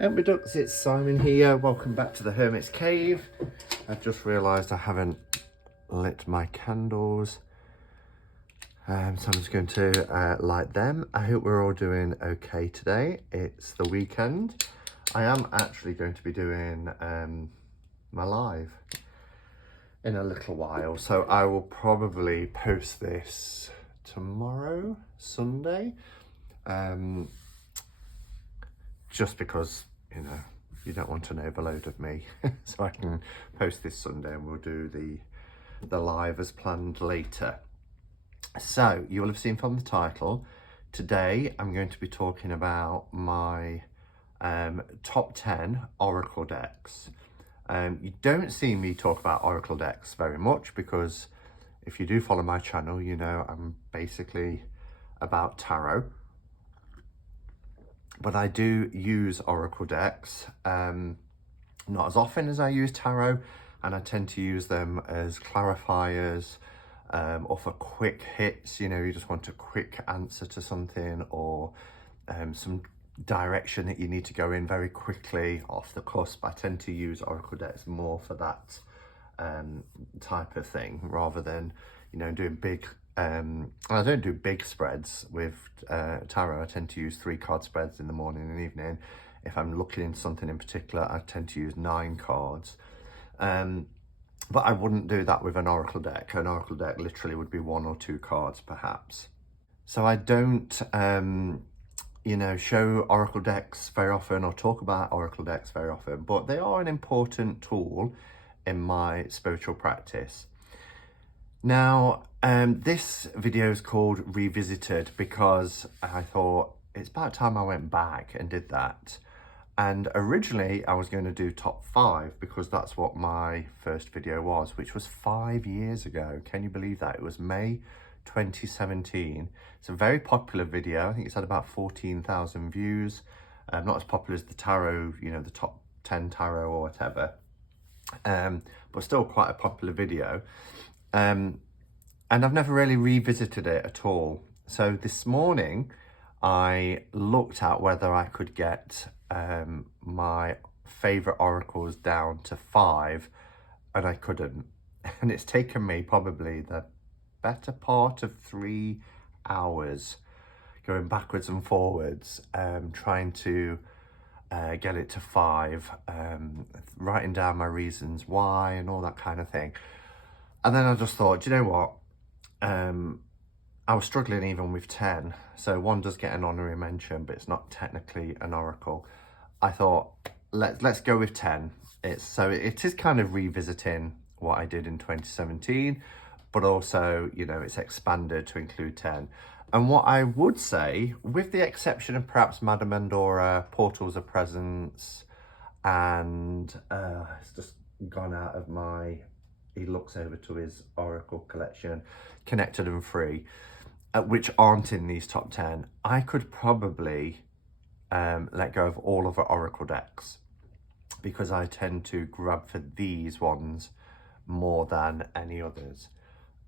Ember Ducks, it's Simon here. Welcome back to the Hermit's Cave. I've just realised I haven't lit my candles. So I'm just going to light them. I hope we're all doing okay today. It's the weekend. I am actually going to be doing my live in a little while. So I will probably post this tomorrow, Sunday. Just because, you know, you don't want an overload of me. So I can post this Sunday and we'll do the live as planned later. So you will have seen from the title, today I'm going to be talking about my top 10 Oracle decks. You don't see me talk about Oracle decks very much because if you do follow my channel, you know I'm basically about tarot. But I do use Oracle decks, not as often as I use tarot, and I tend to use them as clarifiers or for quick hits. You know, you just want a quick answer to something or some direction that you need to go in very quickly off the cusp. I tend to use Oracle decks more for that type of thing rather than, you know, doing big I don't do big spreads with tarot. I tend to use 3-card spreads in the morning and evening. If I'm looking into something in particular, I tend to use 9 cards. But I wouldn't do that with an Oracle deck. An Oracle deck literally would be 1 or 2 cards perhaps. So I don't, you know, show Oracle decks very often or talk about Oracle decks very often, but they are an important tool in my spiritual practice. Now, this video is called Revisited because I thought it's about time I went back and did that. And originally I was going to do top 5 because that's what my first video was, which was 5 years ago. Can you believe that? It was May 2017. It's a very popular video. I think it's had about 14,000 views. Not as popular as the tarot, you know, the top 10 tarot or whatever. But still quite a popular video. And I've never really revisited it at all. So this morning I looked at whether I could get my favorite oracles down to 5, and I couldn't. And it's taken me probably the better part of 3 hours going backwards and forwards, trying to get it to 5, writing down my reasons why and all that kind of thing. And then I just thought, do you know what? I was struggling even with 10. So 1 does get an honorary mention, but it's not technically an oracle. I thought, let's go with 10. It is kind of revisiting what I did in 2017, but also, you know, it's expanded to include 10. And what I would say, with the exception of perhaps Madame Endora, Portals of Presence, and it's just gone out of my... He looks over to his Oracle collection, Connected and Free, which aren't in these top 10. I could probably let go of all of the Oracle decks because I tend to grab for these ones more than any others.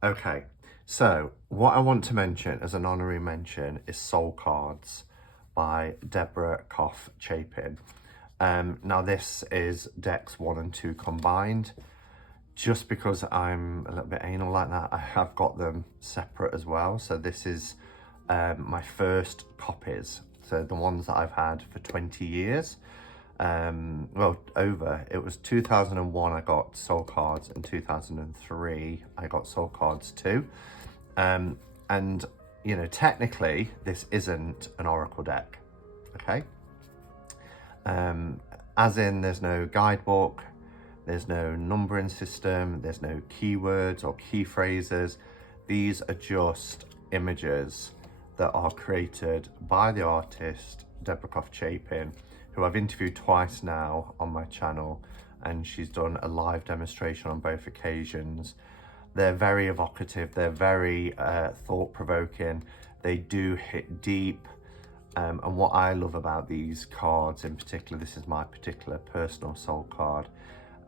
Okay, so what I want to mention as an honorary mention is Soul Cards by Deborah Koff Chapin. Now this is decks 1 and 2 combined. Just because I'm a little bit anal like that, I have got them separate as well. So this is my first copies. So the ones that I've had for 20 years. Well, over. It was 2001 I got Soul Cards, and 2003 I got Soul Cards 2. And, you know, technically this isn't an Oracle deck, okay? As in there's no guidebook, there's no numbering system, there's no keywords or key phrases. These are just images that are created by the artist, Deborah Koff Chapin, who I've interviewed twice now on my channel, and she's done a live demonstration on both occasions. They're very evocative, they're very thought-provoking, they do hit deep. And what I love about these cards in particular, this is my particular personal soul card.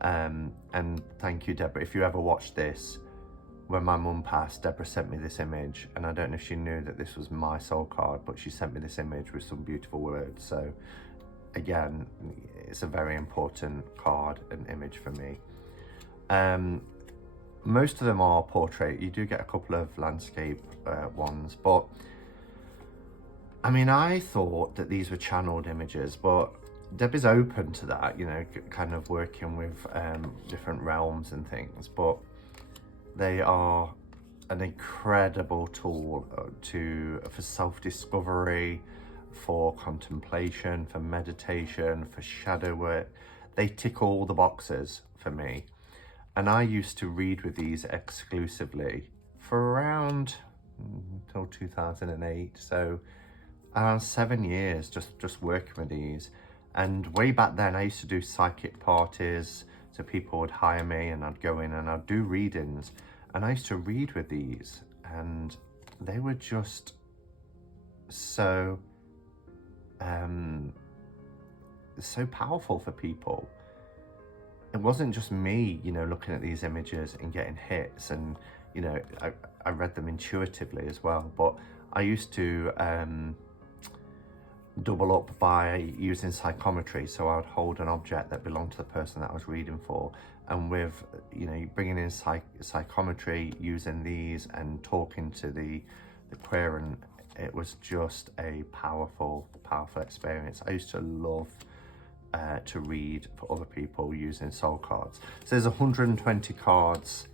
And thank you, Deborah. If you ever watch this, when my mum passed, Deborah sent me this image, and I don't know if she knew that this was my soul card, but she sent me this image with some beautiful words. So again, it's a very important card and image for me. Most of them are portrait. You do get a couple of landscape ones, but I mean, I thought that these were channeled images, but Debbie's open to that, you know, kind of working with different realms and things, but they are an incredible tool for self-discovery, for contemplation, for meditation, for shadow work. They tick all the boxes for me. And I used to read with these exclusively for around until 2008. So around 7 years just working with these. And way back then I used to do psychic parties. So people would hire me and I'd go in and I'd do readings. And I used to read with these and they were just so so powerful for people. It wasn't just me, you know, looking at these images and getting hits, and you know, I read them intuitively as well, but I used to double up by using psychometry. So I would hold an object that belonged to the person that I was reading for, and with, you know, bringing in psychometry, using these and talking to the querent, it was just a powerful experience. I used to love to read for other people using soul cards. So there's 120 cards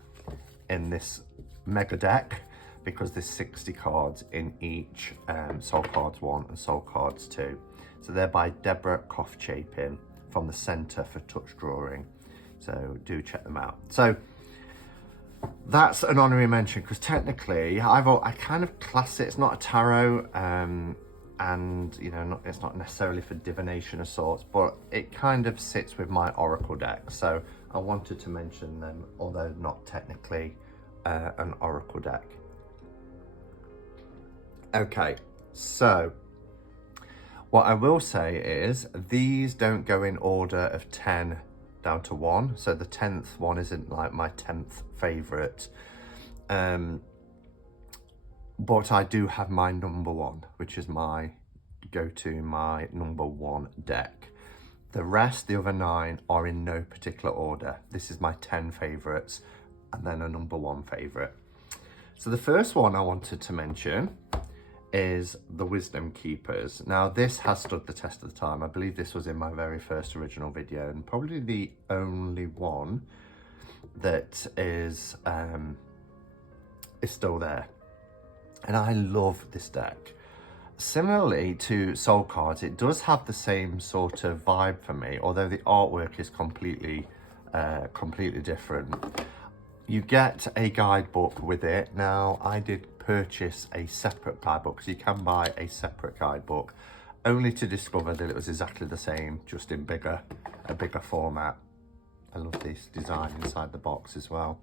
in this mega deck, because there's 60 cards in each Soul Cards 1 and Soul Cards 2. So they're by Deborah Koff-Chapin from the Centre for Touch Drawing. So do check them out. So that's an honorary mention, because technically I kind of class it, it's not a tarot, and you know, it's not necessarily for divination of sorts, but it kind of sits with my oracle deck. So I wanted to mention them, although not technically an oracle deck. Okay, so what I will say is these don't go in order of 10 down to 1. So the 10th one isn't like my 10th favorite. But I do have my number 1, which is my go-to, my number 1 deck. The rest, the other 9, are in no particular order. This is my 10 favorites and then a number 1 favorite. So the first one I wanted to mention is the Wisdom Keepers. Now this has stood the test of the time. I believe this was in my very first original video, and probably the only one that is still there. And I love this deck. Similarly to Soul Cards, it does have the same sort of vibe for me, although the artwork is completely different. You get a guidebook with it. Now, I did purchase a separate guidebook, because you can buy a separate guidebook, only to discover that it was exactly the same, just in a bigger format. I love this design inside the box as well.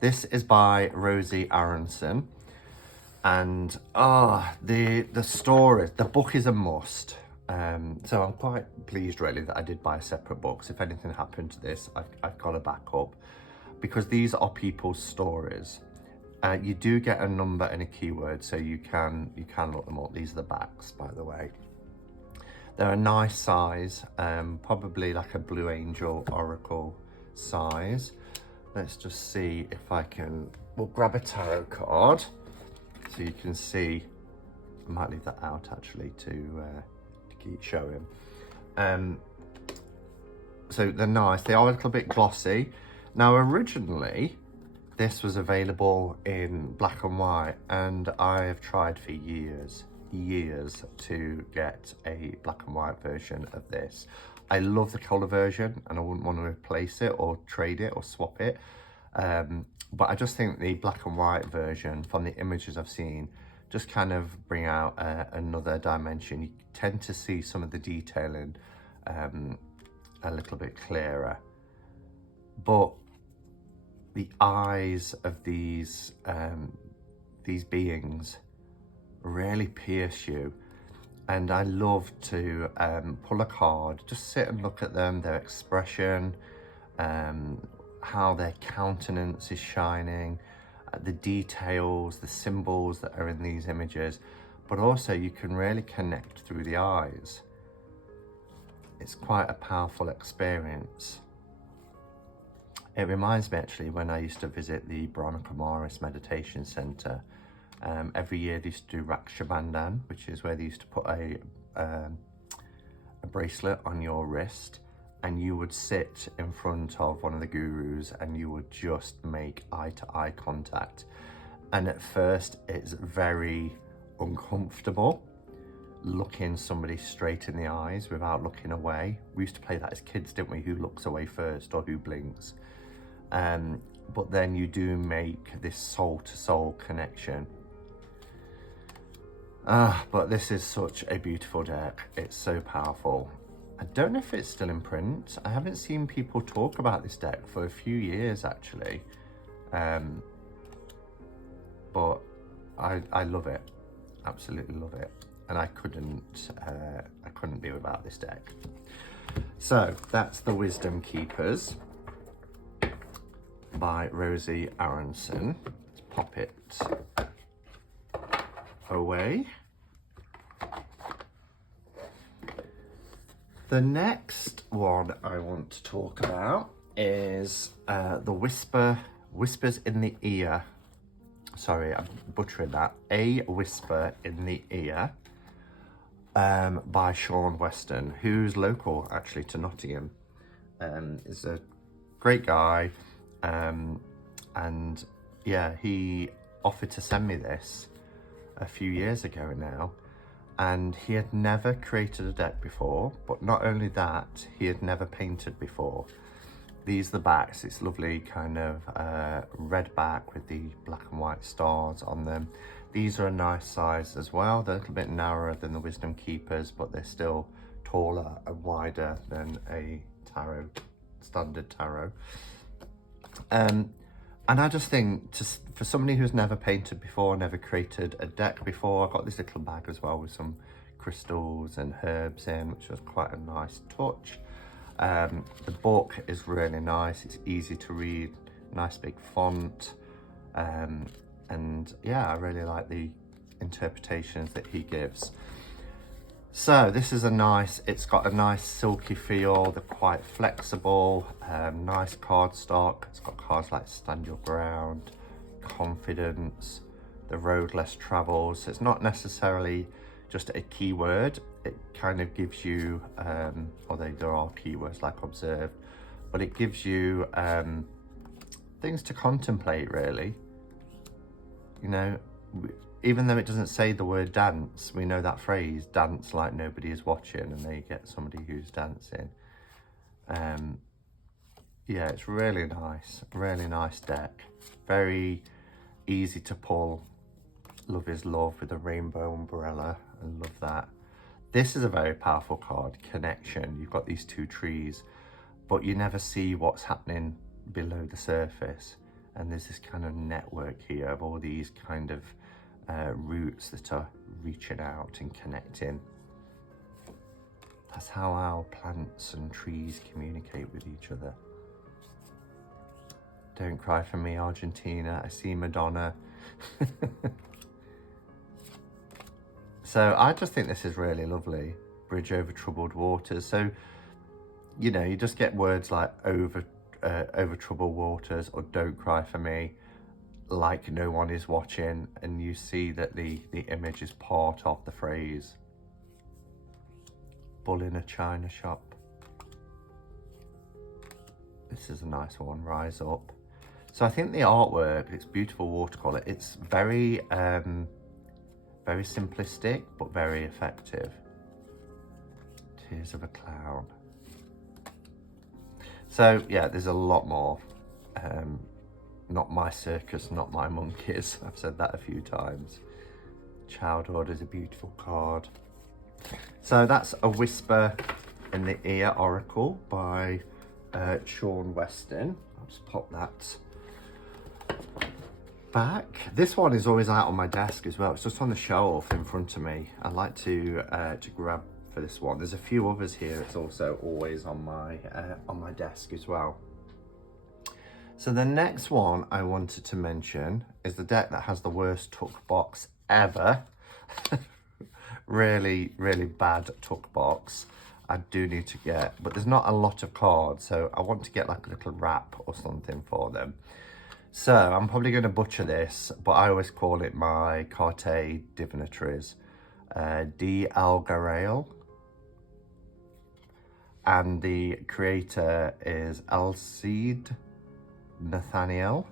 This is by Rosie Aronson, and the story, the book is a must. So I'm quite pleased really that I did buy a separate book. So if anything happened to this, I've got a backup, because these are people's stories. You do get a number and a keyword, so you can look them up. These are the backs, by the way. They're a nice size, probably like a Blue Angel Oracle size. Let's just see if I can, we'll grab a tarot card so you can see. I might leave that out actually to keep showing. So they're nice, they are a little bit glossy. Now originally, this was available in black and white, and I have tried for years to get a black and white version of this. I love the colour version and I wouldn't want to replace it or trade it or swap it. But I just think the black and white version, from the images I've seen, just kind of bring out another dimension. You tend to see some of the detailing a little bit clearer. But the eyes of these beings really pierce you, and I love to pull a card, just sit and look at them, their expression, how their countenance is shining, the details, the symbols that are in these images, but also you can really connect through the eyes. it's quite a powerful experience. It reminds me actually when I used to visit the Brahma Kumaris Meditation Center. Every year they used to do Rakshabandhan, which is where they used to put a bracelet on your wrist, and you would sit in front of one of the gurus and you would just make eye-to-eye contact. And at first it's very uncomfortable looking somebody straight in the eyes without looking away. We used to play that as kids, didn't we? Who looks away first or who blinks. But then you do make this soul-to-soul connection. But this is such a beautiful deck. It's so powerful. I don't know if it's still in print. I haven't seen people talk about this deck for a few years actually. But I love it. Absolutely love it. And I couldn't be without this deck. So that's the Wisdom Keepers by Rosie Aronson. Let's pop it away. The next one I want to talk about is the Whispers in the Ear. Sorry, I'm butchering that. A Whisper in the Ear by Sean Weston, who's local actually to Nottingham. Is a great guy. And yeah, he offered to send me this a few years ago now, and he had never created a deck before, but not only that, he had never painted before. These are the backs. It's lovely kind of red back with the black and white stars on them. These are a nice size as well. They're a little bit narrower than the Wisdom Keepers, but they're still taller and wider than a tarot, standard tarot. And I just think, for somebody who's never painted before, never created a deck before, I got this little bag as well with some crystals and herbs in, which was quite a nice touch. The book is really nice. It's easy to read, nice big font. And yeah, I really like the interpretations that he gives. So this is it's got a nice silky feel. They're quite flexible, nice cardstock. It's got cards like Stand Your Ground, Confidence, The Road Less Traveled. So it's not necessarily just a keyword. It kind of gives you, although there are keywords like observe, but it gives you things to contemplate really. You know, even though it doesn't say the word dance, we know that phrase, dance like nobody is watching, and there you get somebody who's dancing. Yeah, it's really nice deck. Very easy to pull. Love is Love with a rainbow umbrella. I love that. This is a very powerful card, Connection. You've got these two trees, but you never see what's happening below the surface. And there's this kind of network here of all these kind of roots that are reaching out and connecting. That's how our plants and trees communicate with each other. Don't cry for me, Argentina. I see Madonna. So I just think this is really lovely. Bridge over troubled waters. So, you know, you just get words like over troubled waters or don't cry for me, like no one is watching, and you see that the image is part of the phrase. Bull in a china shop. This is a nice one, Rise Up. So I think the artwork, it's beautiful watercolor. It's very simplistic, but very effective. Tears of a Clown. So yeah, there's a lot more. Not my circus, not my monkeys. I've said that a few times. Childhood is a beautiful card. So that's a Whisper in the Ear Oracle by Sean Weston. I'll just pop that back. This one is always out on my desk as well. It's just on the shelf in front of me. I like to grab for this one. There's a few others here. It's also always on my desk as well. So the next one I wanted to mention is the deck that has the worst tuck box ever. Really, really bad tuck box. I do need to get, but there's not a lot of cards, so I want to get like a little wrap or something for them. So I'm probably going to butcher this, but I always call it my Carte Divinatories, Algorithme, and the creator is Alcide Nathaniel.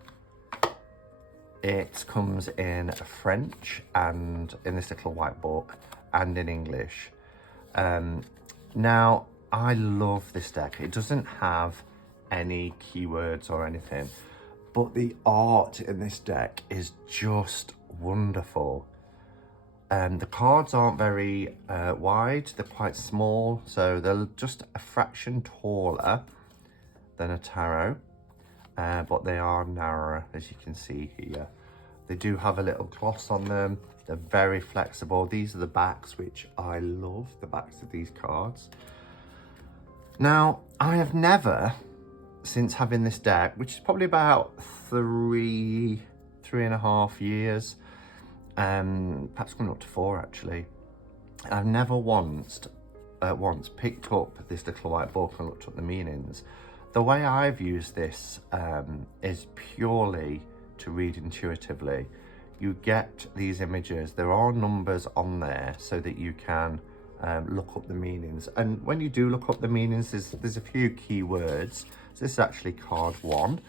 It comes in French and in this little white book, and in English. Now, I love this deck. It doesn't have any keywords or anything, but the art in this deck is just wonderful. The cards aren't very wide, they're quite small, so they're just a fraction taller than a tarot, but they are narrower, as you can see here. They do have a little gloss on them. They're very flexible. These are the backs, which I love, the backs of these cards. Now, I have never, since having this deck, which is probably about three and a half years, perhaps coming up to 4 actually, I've never once picked up this little white book and looked up the meanings. The way I've used this is purely to read intuitively. You get these images, there are numbers on there so that you can look up the meanings. And when you do look up the meanings, there's a few key words. So this is actually card 1.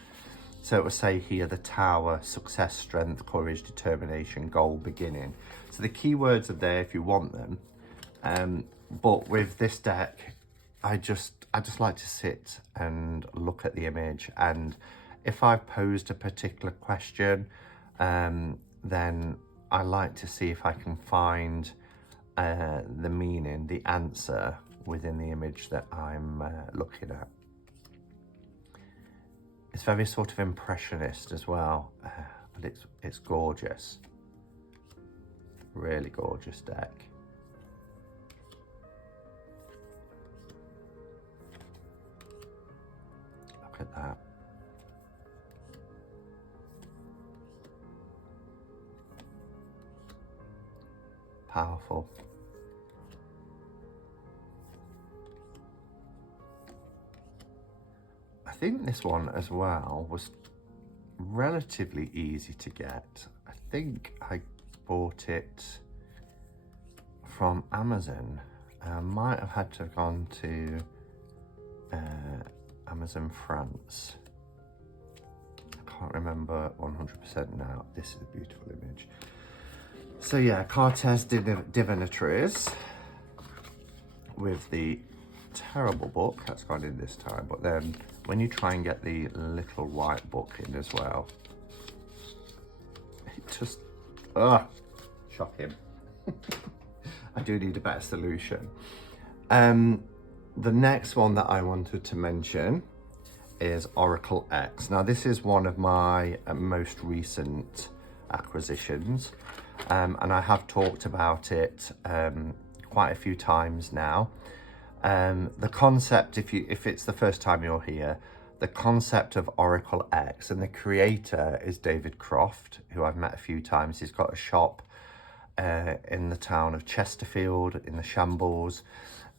So it will say here, the Tower, success, strength, courage, determination, goal, beginning. So the keywords are there if you want them. But with this deck, I just like to sit and look at the image. And if I've posed a particular question, then I like to see if I can find the meaning, the answer within the image that I'm looking at. It's very sort of impressionist as well, but it's gorgeous. Really gorgeous deck. Look at that. Powerful. I think this one as well was relatively easy to get. I think I bought it from Amazon. I might have had to have gone to Amazon France. I can't remember 100% now. This is a beautiful image. So yeah, Cartes Divinatories with the terrible book that's gone in this time, but then when you try and get the little white book in as well, it just shocking. I do need a better solution. The next one that I wanted to mention is Oracle X. Now this is one of my most recent acquisitions, and I have talked about it quite a few times now. The concept, if it's the first time you're here, the concept of Oracle X, and the creator is David Croft, who I've met a few times. He's got a shop in the town of Chesterfield in the Shambles,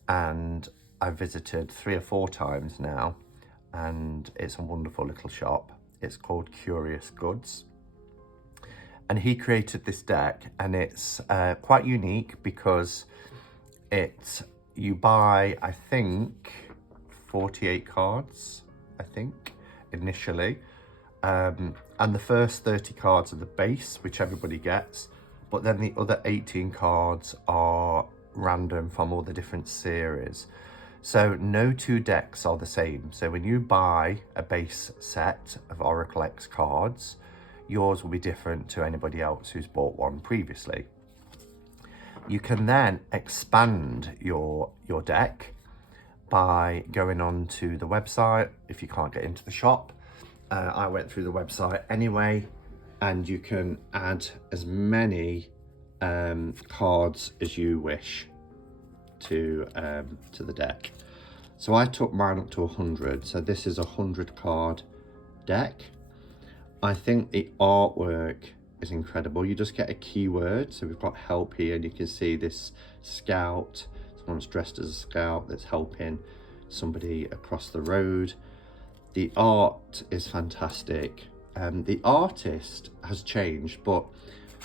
and I've visited 3 or 4 times now, and it's a wonderful little shop. It's called Curious Goods. And he created this deck, and it's quite unique because you buy, I think, 48 cards, I think, initially. And the first 30 cards are the base, which everybody gets. But then the other 18 cards are random from all the different series. So no 2 decks are the same. So when you buy a base set of Oracle X cards, yours will be different to anybody else who's bought one previously. You can then expand your deck by going on to the website if you can't get into the shop. I went through the website anyway, and you can add as many cards as you wish to the deck. So I took mine up to 100. So this is a 100 card deck. I think the artwork is incredible. You just get a keyword. So we've got help here, and you can see this scout. It's One's dressed as a scout that's helping somebody across the road. The art is fantastic. The artist has changed, but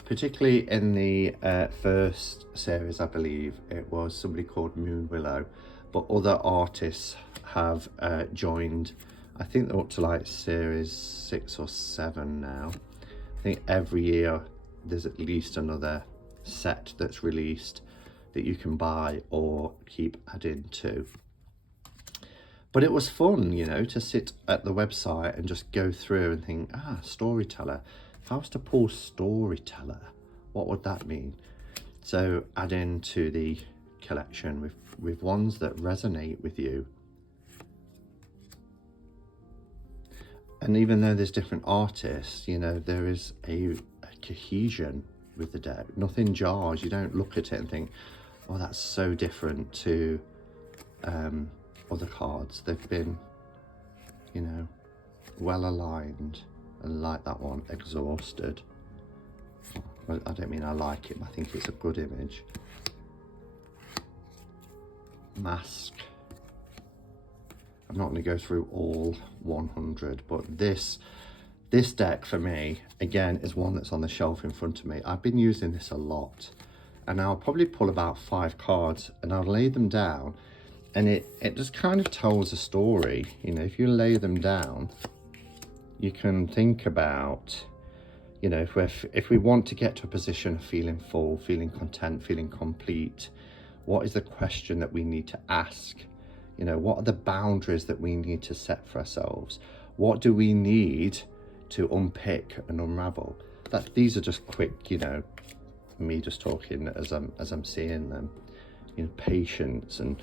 particularly in the first series, I believe it was somebody called Moon Willow, but other artists have joined. I think they're up to like series 6 or 7 now. I think every year there's at least another set that's released that you can buy or keep adding to. But it was fun, you know, to sit at the website and just go through and think, storyteller. If I was to pull storyteller, what would that mean? So add into the collection with ones that resonate with you. And even though there's different artists, you know, there is a cohesion with the deck. Nothing jars. You don't look at it and think, oh, that's so different to other cards. They've been, you know, well aligned. And like that one, exhausted. Well, I don't mean I like it, I think it's a good image. Mask. I'm not going to go through all 100, but this deck for me, again, is one that's on the shelf in front of me. I've been using this a lot, and I'll probably pull about 5 cards and I'll lay them down, and it just kind of tells a story. You know, if you lay them down, you can think about, you know, if we want to get to a position of feeling full, feeling content, feeling complete, what is the question that we need to ask? You know, what are the boundaries that we need to set for ourselves? What do we need to unpick and unravel? These are just quick, you know, me just talking as I'm seeing them. You know, patience, and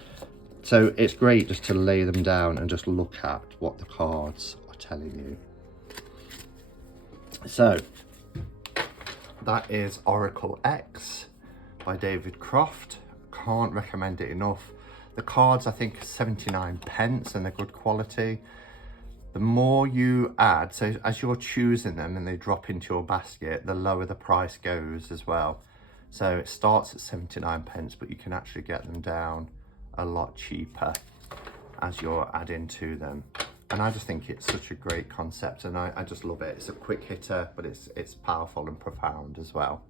so it's great just to lay them down and just look at what the cards are telling you. So that is Oracle X by David Croft. Can't recommend it enough. The cards, I think, are 79 pence and they're good quality. The more you add, so as you're choosing them and they drop into your basket, the lower the price goes as well. So it starts at 79 pence, but you can actually get them down a lot cheaper as you're adding to them. And I just think it's such a great concept, and I just love it. It's a quick hitter, but it's powerful and profound as well.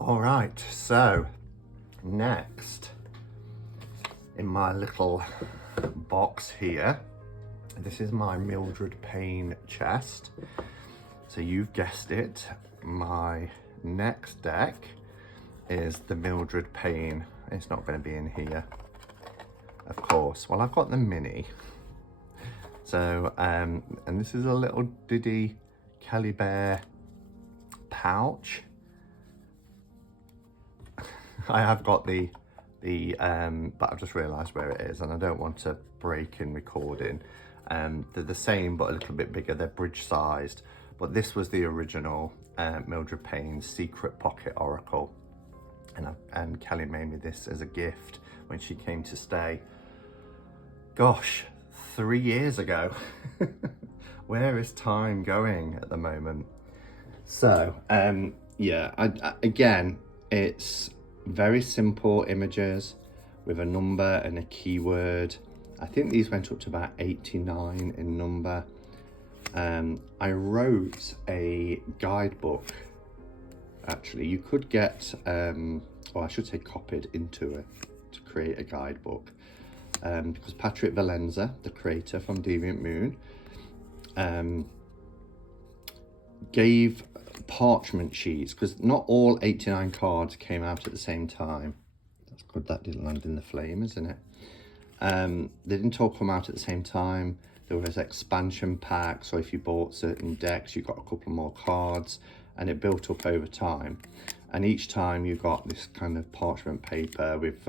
All right, so next in my little box here, this is my Mildred Pain chest. So you've guessed it, my next deck is the Mildred Pain. It's not going to be in here, of course. Well, I've got the mini. So, and this is a little Diddy Kelly Bear pouch. I have got the but I've just realised where it is, and I don't want to break in recording. They're the same, but a little bit bigger. They're bridge sized, but this was the original Mildred Pain Secret Pocket Oracle. And Kelly made me this as a gift when she came to stay. Gosh, 3 years ago. Where is time going at the moment? So, yeah, again, it's very simple images with a number and a keyword. I think these went up to about 89 in number. I wrote a guidebook. Actually, you could get, or I should say copied into it to create a guidebook. Because Patrick Valenza, the creator from Deviant Moon, gave parchment sheets, because not all 89 cards came out at the same time. That's good that didn't land in the flame, isn't it? They didn't all come out at the same time. There was expansion packs, so if you bought certain decks, you got a couple more cards, and it built up over time. And each time you got this kind of parchment paper with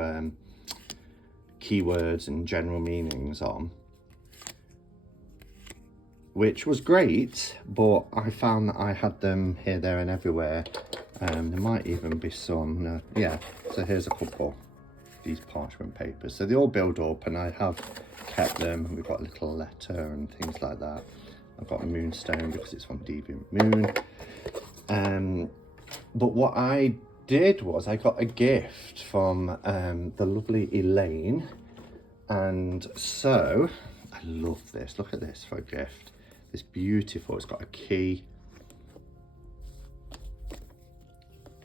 keywords and general meanings on, which was great, but I found that I had them here, there and everywhere. There might even be some, yeah, so here's a couple of these parchment papers. So they all build up, and I have kept them. We've got a little letter and things like that. I've got a moonstone because it's from Deviant Moon. But what I did was I got a gift from the lovely Elaine, and so I love this. Look at this for a gift. It's beautiful. It's got a key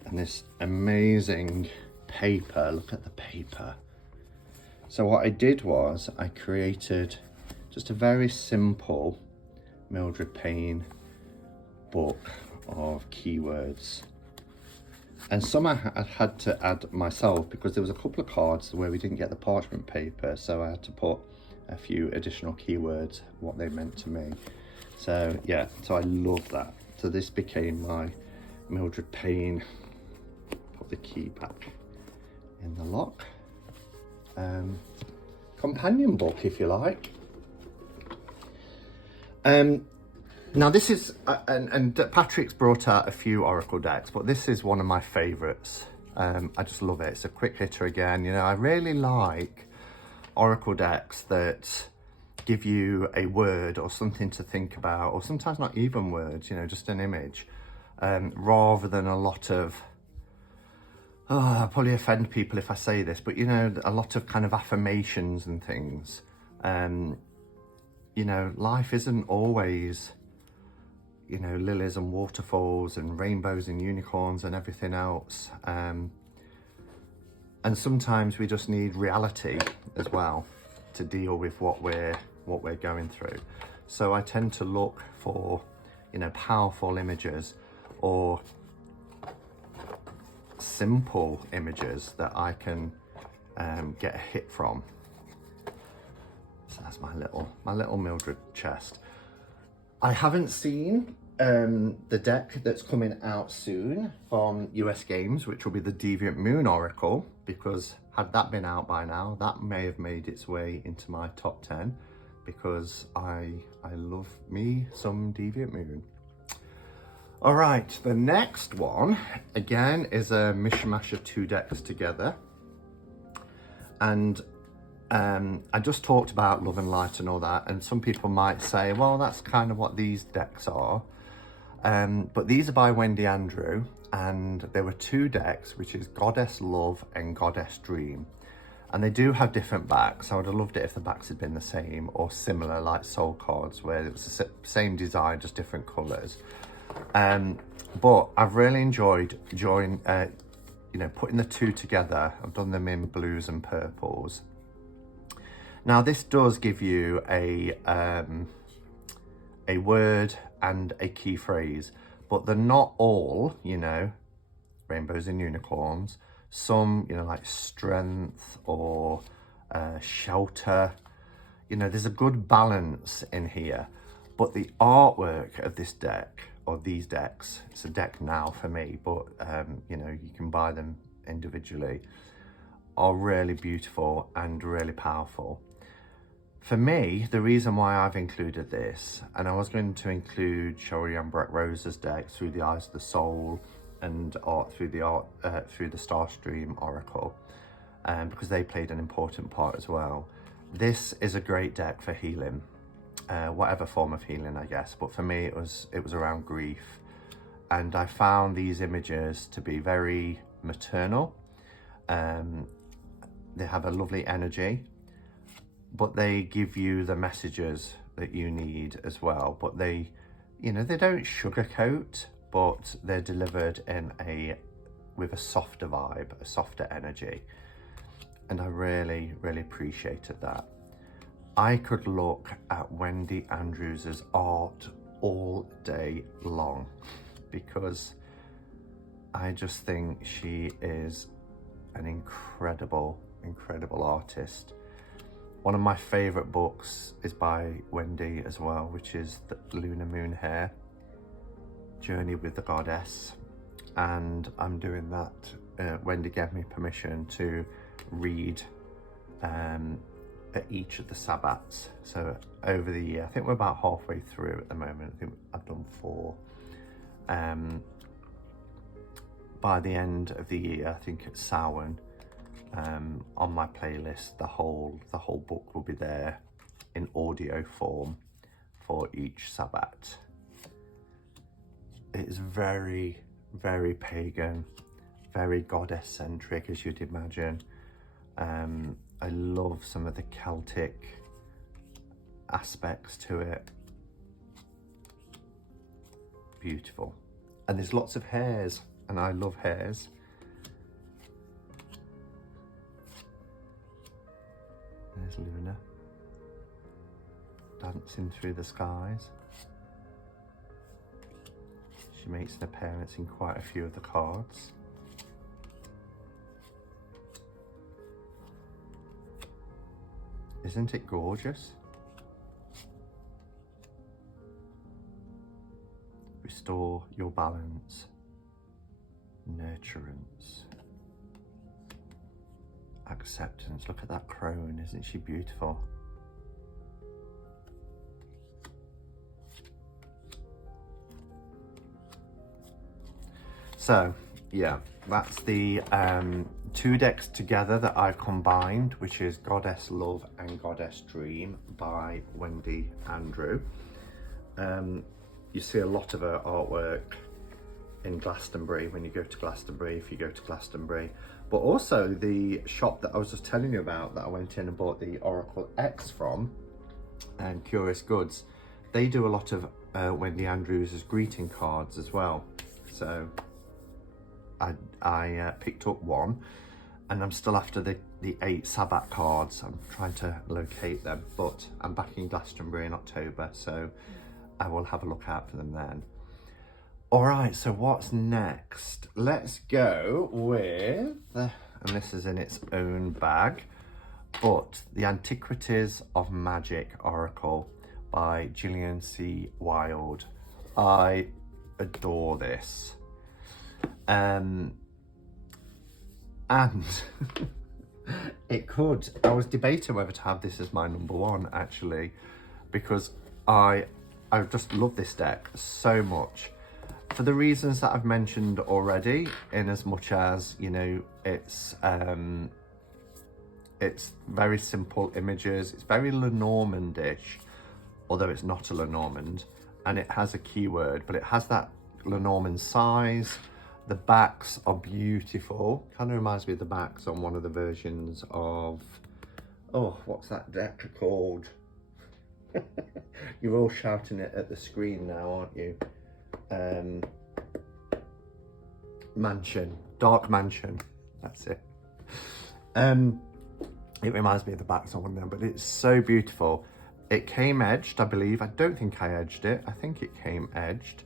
and this amazing paper. Look at the paper. So what I did was I created just a very simple Mildred Pain book of keywords, and some I had to add myself because there was a couple of cards where we didn't get the parchment paper, so I had to put a few additional keywords, what they meant to me. So yeah, so I love that. So this became my Mildred Pain, put the key back in the lock, companion book, if you like. Now this is, and Patrick's brought out a few Oracle decks, but this is one of my favourites. I just love it. It's a quick hitter again. You know, I really like Oracle decks that give you a word or something to think about, or sometimes not even words, you know, just an image, rather than a lot of, I'll probably offend people if I say this, but you know, a lot of kind of affirmations and things. You know, life isn't always, you know, lilies and waterfalls and rainbows and unicorns and everything else. And sometimes we just need reality as well to deal with what we're going through. So I tend to look for, you know, powerful images or simple images that I can get a hit from. So that's my little Mildred chest. I haven't seen the deck that's coming out soon from US Games, which will be the Deviant Moon Oracle, because had that been out by now, that may have made its way into my top 10, because I love me some Deviant Moon. All right, the next one, again, is a mishmash of two decks together. And I just talked about Love and Light and all that, and some people might say, well, that's kind of what these decks are. But these are by Wendy Andrew, and there were two decks, which is Goddess Love and Goddess Dream. And they do have different backs. I would have loved it if the backs had been the same or similar, like Soul Cards, where it was the same design, just different colours. But I've really enjoyed you know, putting the two together. I've done them in blues and purples. Now this does give you a word and a key phrase, but they're not all, you know, rainbows and unicorns. Some, you know, like strength or shelter. You know, there's a good balance in here. But the artwork of this deck, or these decks, it's a deck now for me, but you know, you can buy them individually, are really beautiful and really powerful. For me, the reason why I've included this, and I was going to include Shorian Brett Rose's deck, Through the Eyes of the Soul, and through the Starstream Oracle, because they played an important part as well. This is a great deck for healing, whatever form of healing, I guess. But for me, it was around grief, and I found these images to be very maternal. They have a lovely energy, but they give you the messages that you need as well. But they, you know, they don't sugarcoat, but they're delivered with a softer vibe, a softer energy. And I really, really appreciated that. I could look at Wendy Andrews' art all day long, because I just think she is an incredible, incredible artist. One of my favorite books is by Wendy as well, which is The Lunar Moon Hair, Journey with the Goddess. And I'm doing that. Wendy gave me permission to read at each of the Sabbats. So over the year, I think we're about halfway through at the moment. I think I've done 4. By the end of the year, I think it's Samhain, on my playlist, the whole book will be there in audio form for each Sabbat. It is very, very pagan, very goddess centric, as you'd imagine. I love some of the Celtic aspects to it. Beautiful. And there's lots of hares, and I love hares. There's Luna dancing through the skies. She makes an appearance in quite a few of the cards. Isn't it gorgeous? Restore your balance. Nurturance. Acceptance. Look at that crone, isn't she beautiful? So yeah, that's the 2 decks together that I've combined, which is Goddess Love and Goddess Dream by Wendy Andrew. You see a lot of her artwork in Glastonbury when you go to Glastonbury, if you go to Glastonbury. But also the shop that I was just telling you about that I went in and bought the Oracle X from, and Curious Goods, they do a lot of Wendy Andrews' greeting cards as well. So I picked up one, and I'm still after the 8 Sabbath cards. I'm trying to locate them, but I'm back in Glastonbury in October, so I will have a look out for them then. All right, so what's next? Let's go with, and this is in its own bag, but The Antiquities of Magic Oracle by Gillian C. Wilde. I adore this. And it could, I was debating whether to have this as my number 1 actually, because I just love this deck so much for the reasons that I've mentioned already, in as much as, you know, it's very simple images, it's very Lenormand-ish, although it's not a Lenormand, and it has a keyword, but it has that Lenormand size. The backs are beautiful. Kind of reminds me of the backs on one of the versions of, oh, what's that deck called? You're all shouting it at the screen now, aren't you? Mansion, Dark Mansion, that's it. It reminds me of the backs on one of them, but it's so beautiful. It came edged, I believe. I don't think I edged it. I think it came edged.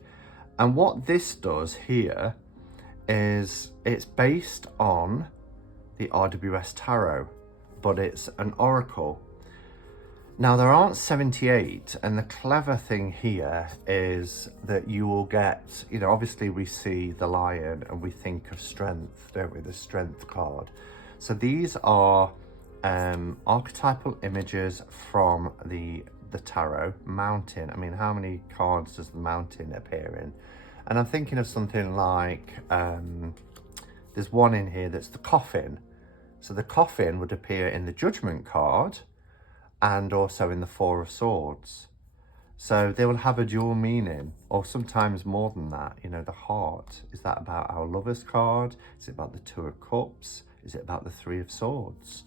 And what this does here is it's based on the RWS Tarot, but it's an oracle. Now there aren't 78, and the clever thing here is that you will get, you know, obviously we see the lion and we think of strength, don't we, the strength card. So these are archetypal images from the tarot. Mountain, I mean, how many cards does the mountain appear in? And I'm thinking of something like, there's one in here that's the coffin. So the coffin would appear in the Judgment card and also in the 4 of Swords. So they will have a dual meaning, or sometimes more than that. You know, the heart, is that about our Lovers card? Is it about the 2 of Cups? Is it about the 3 of Swords?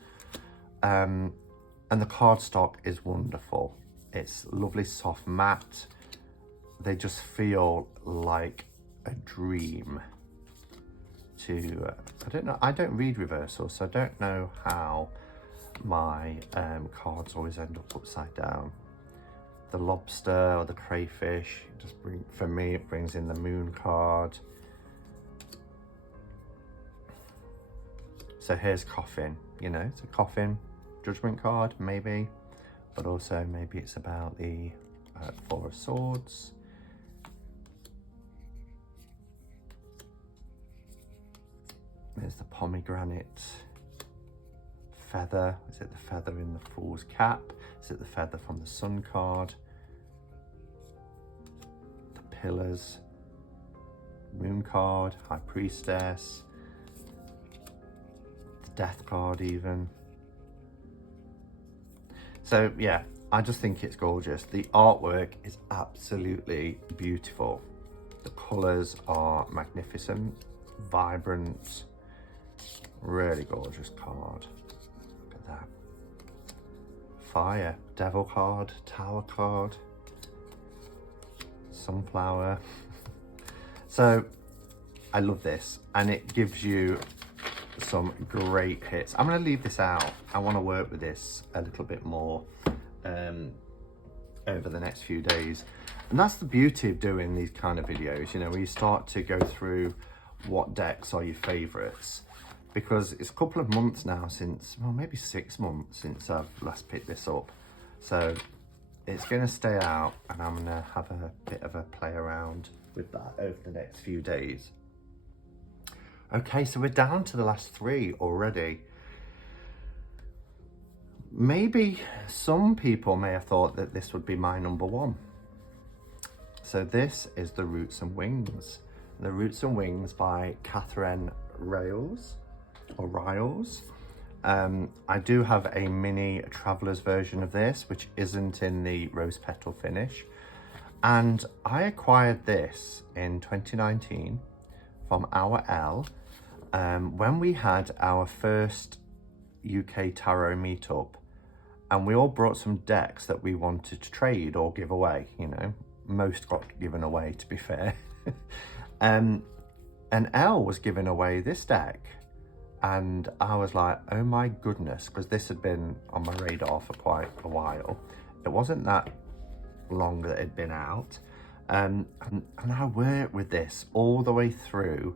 And the cardstock is wonderful. It's lovely, soft matte. They just feel like a dream to, I don't know, I don't read reversal, so I don't know how my cards always end up upside down. The lobster or the crayfish, just for me, it brings in the moon card. So here's coffin, you know, it's a coffin, Judgment card, maybe, but also maybe it's about the 4 of Swords. There's the pomegranate feather. Is it the feather in the Fool's cap? Is it the feather from the Sun card? The pillars, Moon card, High Priestess, the Death card even. So yeah, I just think it's gorgeous. The artwork is absolutely beautiful. The colours are magnificent, vibrant. Really gorgeous card. Look at that. Fire, devil card, tower card, sunflower. So I love this, and it gives you some great hits. I'm going to leave this out. I want to work with this a little bit more over the next few days. And that's the beauty of doing these kind of videos, you know, where you start to go through what decks are your favorites. Because it's a couple of months now since, well, maybe 6 months since I've last picked this up. So it's going to stay out, and I'm going to have a bit of a play around with that over the next few days. Okay, so we're down to the last 3 already. Maybe some people may have thought that this would be my number 1. So this is the Roots and Wings. The Roots and Wings by Catherine Riles. I do have a mini traveler's version of this, which isn't in the rose petal finish. And I acquired this in 2019 from our L when we had our first UK tarot meetup, and we all brought some decks that we wanted to trade or give away. You know, most got given away, to be fair. And Elle was giving away this deck, and I was like, oh my goodness, because this had been on my radar for quite a while. It wasn't that long that it had been out, and I worked with this all the way through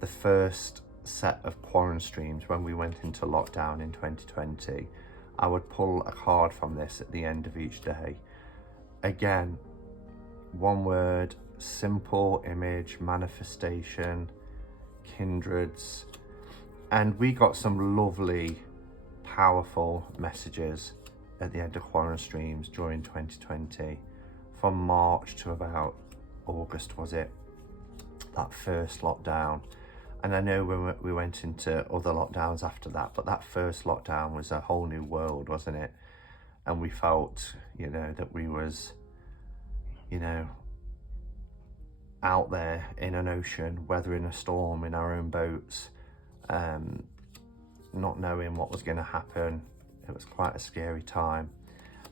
the first set of quarantine streams when we went into lockdown in 2020. I would pull a card from this at the end of each day. Again, one word, simple image, manifestation, kindreds. And we got some lovely, powerful messages at the end of quarantine streams during 2020, from March to about August, was it? That first lockdown. And I know we went into other lockdowns after that, but that first lockdown was a whole new world, wasn't it? And we felt, you know, that we was, you know, out there in an ocean, weathering a storm in our own boats, not knowing what was going to happen. It was quite a scary time.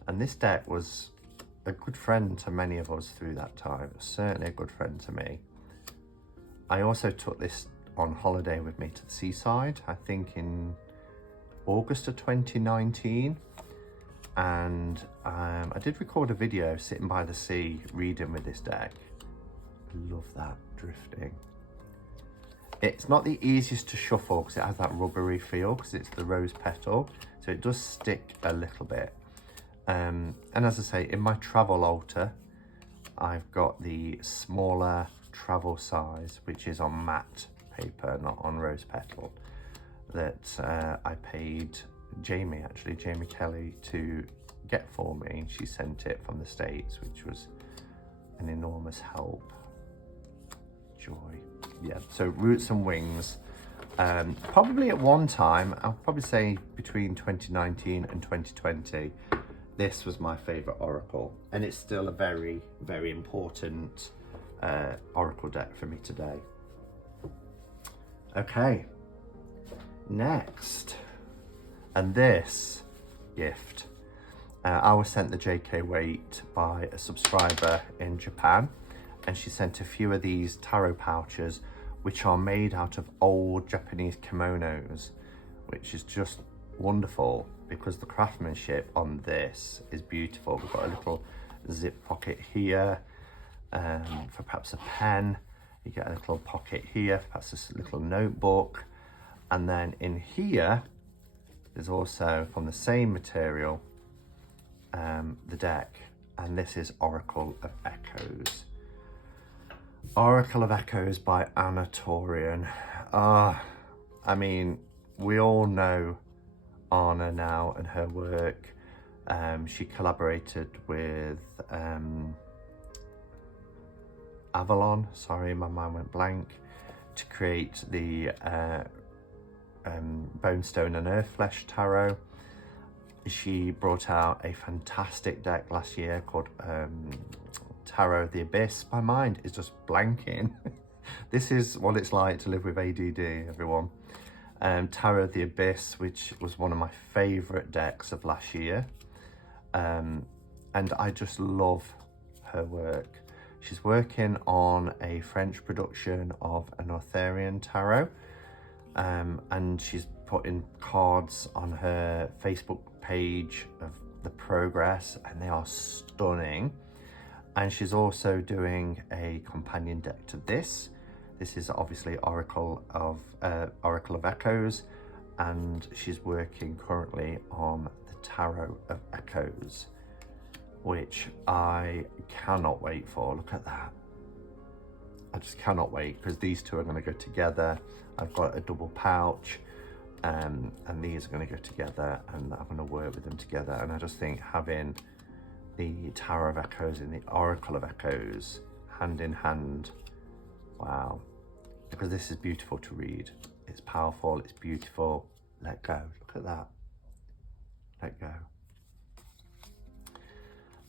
And this deck was a good friend to many of us through that time. Certainly a good friend to me. I also took this on holiday with me to the seaside, I think in August of 2019. And I did record a video sitting by the sea reading with this deck. Love that drifting. It's not the easiest to shuffle because it has that rubbery feel, because it's the rose petal, so it does stick a little bit. And as I say, in my travel altar, I've got the smaller travel size, which is on matte paper, not on rose petal, that I paid Jamie Kelly to get for me. She sent it from the States, which was an enormous help. Joy. Yeah, so Roots and Wings, probably at one time, I'll probably say between 2019 and 2020, this was my favorite oracle, and it's still a very, very important oracle deck for me today. Okay, next, and this gift, I was sent the JK weight by a subscriber in Japan, and she sent a few of these tarot pouches, which are made out of old Japanese kimonos, which is just wonderful because the craftsmanship on this is beautiful. We've got a little zip pocket here for perhaps a pen. You get a little pocket here for perhaps a little notebook. And then in here, there's also, from the same material, the deck. And this is Oracle of Echoes. Oracle of Echoes by Anna Torian. I mean, we all know Anna now and her work. She collaborated with Avalon, sorry, my mind went blank, to create the Bone Stone and Earth Flesh Tarot. She brought out a fantastic deck last year called Tarot of the Abyss. My mind is just blanking. This is what it's like to live with ADD, everyone. Tarot of the Abyss, which was one of my favourite decks of last year. And I just love her work. She's working on a French production of an Arthurian tarot, and she's putting cards on her Facebook page of the progress, and they are stunning. And she's also doing a companion deck to this. This is obviously Oracle of Echoes, and she's working currently on the Tarot of Echoes, which I cannot wait for. Look at that. I just cannot wait, because these two are going to go together. I've got a double pouch, and these are going to go together, and I'm going to work with them together. And I just think having the Tarot of Echoes and the Oracle of Echoes hand in hand, wow, because this is beautiful to read. It's powerful, it's beautiful. Let go. Look at that. Let go.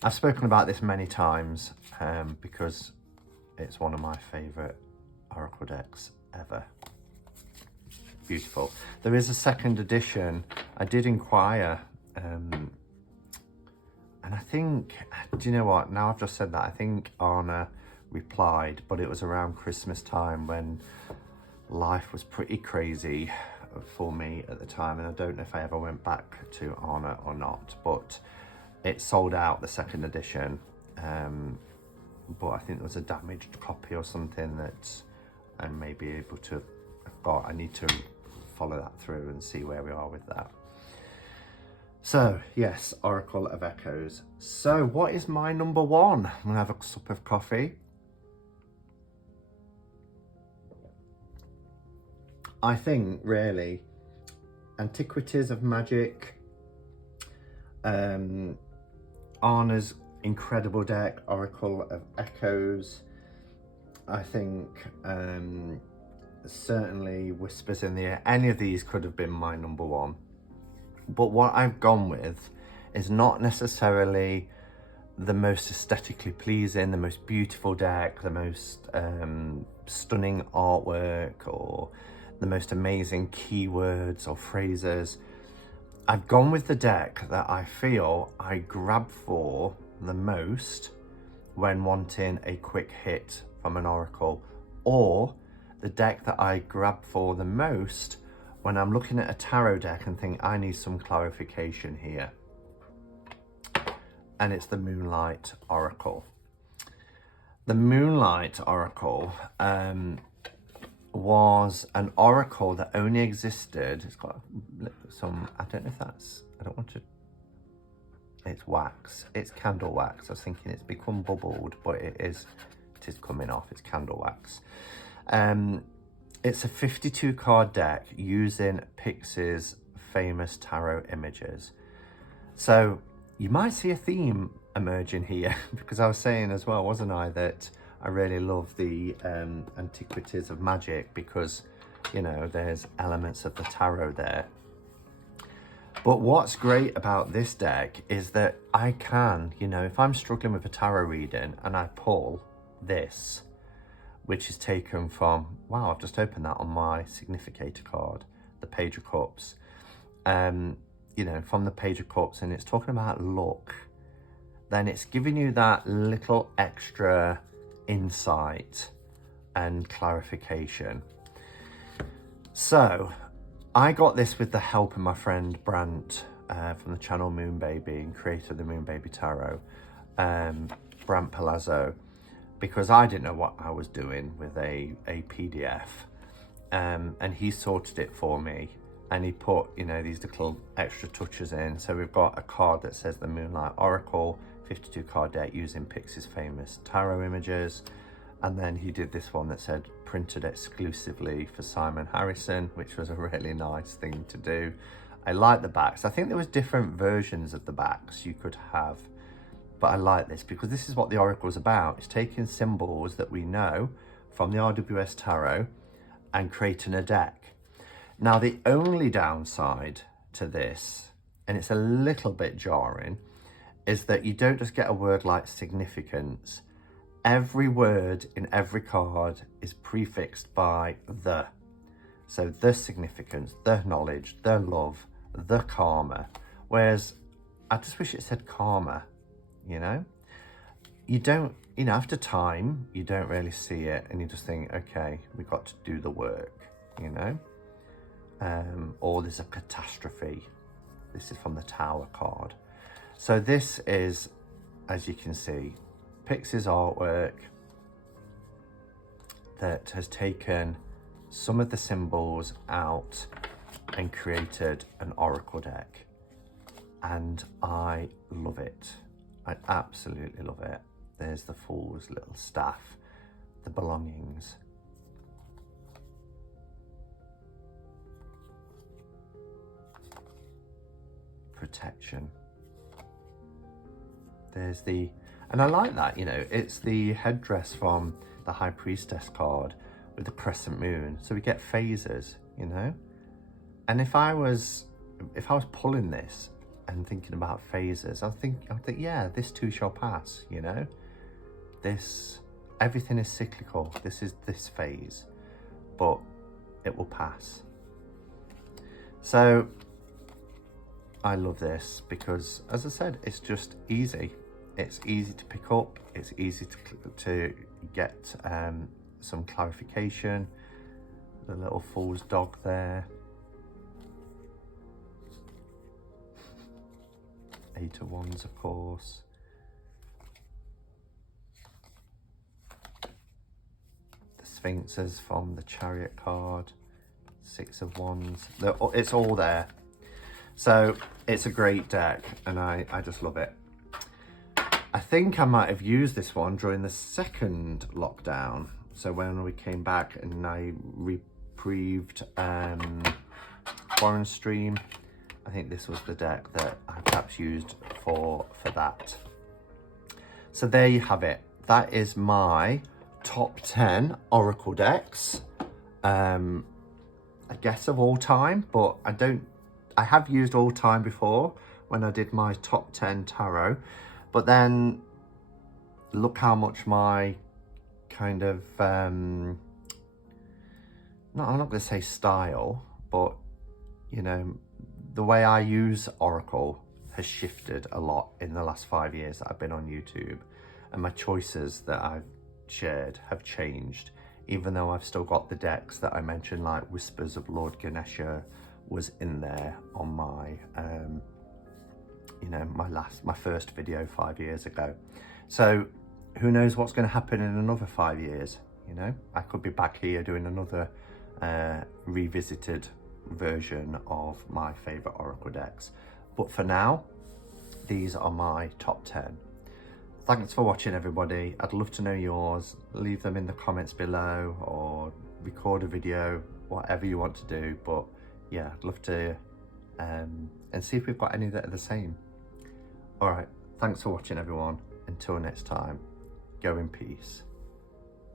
I've spoken about this many times because it's one of my favourite Oracle decks ever. Beautiful. There is a second edition. I did inquire, and I think, do you know what? Now I've just said that, I think Anna replied, but it was around Christmas time when life was pretty crazy for me at the time, and I don't know if I ever went back to Anna or not, but it sold out, the second edition, but I think there was a damaged copy or something that I may be able to have got. I need to follow that through and see where we are with that. So yes, Oracle of Echoes. So what is my number one? I'm gonna have a sup of coffee. I think really Antiquities of Magic, Anna's incredible deck, Oracle of Echoes. I think certainly Whispers in the Air. Any of these could have been my number one. But what I've gone with is not necessarily the most aesthetically pleasing, the most beautiful deck, the most stunning artwork, or the most amazing keywords or phrases. I've gone with the deck that I feel I grab for the most when wanting a quick hit from an oracle, or the deck that I grab for the most when I'm looking at a tarot deck and think I need some clarification here. And it's the Moonlight Oracle. The Moonlight Oracle was an oracle that only existed, it's got some, I don't know if that's, I don't want to, it's wax, it's candle wax. I was thinking it's become bubbled, but it is coming off, it's candle wax. It's a 52 card deck using Pixie's famous tarot images. So you might see a theme emerging here, because I was saying as well, wasn't I, that I really love the Antiquities of Magic, because, you know, there's elements of the tarot there. But what's great about this deck is that I can, you know, if I'm struggling with a tarot reading and I pull this, which is taken from, wow, I've just opened that on my significator card, the Page of Cups, you know, from the Page of Cups, and it's talking about luck, then it's giving you that little extra insight and clarification. So I got this with the help of my friend Brant from the channel Moon Baby and creator of the Moon Baby Tarot, Brant Palazzo, because I didn't know what I was doing with a PDF, and he sorted it for me, and he put, you know, these little extra touches in. So we've got a card that says the Moonlight Oracle, 52 card deck using Pixie's famous tarot images, and then he did this one that said printed exclusively for Simon Harrison, which was a really nice thing to do. I like the backs. I think there was different versions of the backs you could have, but I like this because this is what the Oracle is about. It's taking symbols that we know from the RWS Tarot and creating a deck. Now, the only downside to this, and it's a little bit jarring, is that you don't just get a word like significance. Every word in every card is prefixed by the. So the significance, the knowledge, the love, the karma. Whereas I just wish it said karma, you know? You don't, you know, after time, you don't really see it and you just think, okay, we've got to do the work, you know? Or there's a catastrophe. This is from the Tower card. So this is, as you can see, Pixie's artwork that has taken some of the symbols out and created an oracle deck. And I love it. I absolutely love it. There's the Fool's little staff, the belongings. Protection. There's the, and I like that, you know, it's the headdress from the High Priestess card with the crescent moon. So we get phases, you know? And if I was pulling this and thinking about phases, I think, yeah, this too shall pass, you know? Everything is cyclical. This is this phase, but it will pass. So I love this because, as I said, it's just easy. It's easy to pick up. It's easy to get some clarification. The little fool's dog there. 8 of Wands, of course. The Sphinxes from the Chariot card. 6 of Wands. It's all there. So it's a great deck and I just love it. I think I might have used this one during the second lockdown. So when we came back and I reprieved Foreign Stream, I think this was the deck that I perhaps used for that. So there you have it. That is my top 10 Oracle decks. I guess of all time, but I have used all time before when I did my top 10 tarot, but then look how much my kind of, I'm not going to say style, but you know, the way I use Oracle has shifted a lot in the last 5 years that I've been on YouTube, and my choices that I've shared have changed, even though I've still got the decks that I mentioned, like Whispers of Lord Ganesha was in there on my, you know, my first video 5 years ago. So who knows what's going to happen in another 5 years, you know? I could be back here doing another revisited version of my favorite Oracle decks. But for now, these are my top 10. Thanks for watching, everybody. I'd love to know yours. Leave them in the comments below or record a video, whatever you want to do. But yeah, I'd love to and see if we've got any that are the same. All right, thanks for watching, everyone. Until next time, go in peace.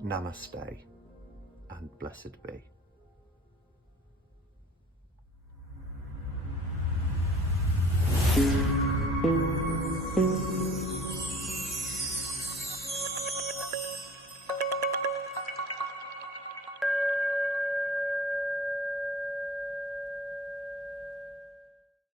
Namaste and blessed be.